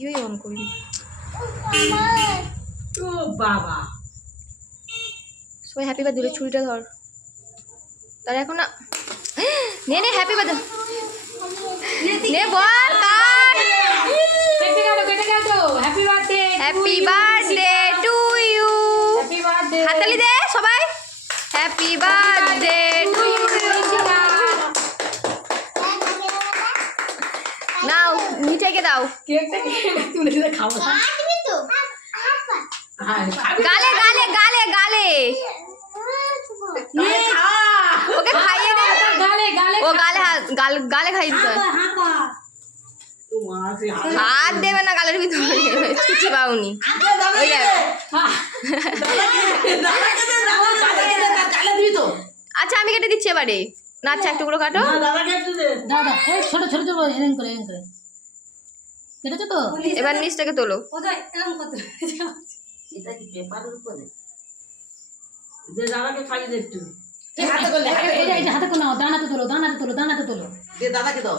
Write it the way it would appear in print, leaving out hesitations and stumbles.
ভিডিওই অন করিনি। ও বাবা সবাই হ্যাপি বার্থডে, ছুরিটা ধর। তার এখন না নে নে হ্যাপি বার্থডে নে বল কার। কেটে গেল happy birthday happy birthday to you. Happy birthday হাততালি দে সবাই। Happy birthday to you. নাও মিঠাইকে দাও। কেকটা তুলে দিলে খাবো না গালে গালে গালে গালে ওকে খাইয়ে দে। গালে গালে ও গালে গালে গালে খাইয়ে দিতে হয়। হাত দেবে না গালের ভিতরে, ছুচি পাউনি। ওই যাবে। আচ্ছা আমি কেটে দিচ্ছি এবারে। না আচ্ছা একটু করে কাটো। দাদা এই ছোট ছোট ছোট এরকম করে কেটেছো তো? এবার নিচটাকে তোলো। এটা কি পেপারের উপরে যে দাদাকে খাইয়ে দে একটু এটা হাতে করে নাও, দানাতে তোলো দানাতে তোলো দানাতে তোলো। দে দাদাকে দাও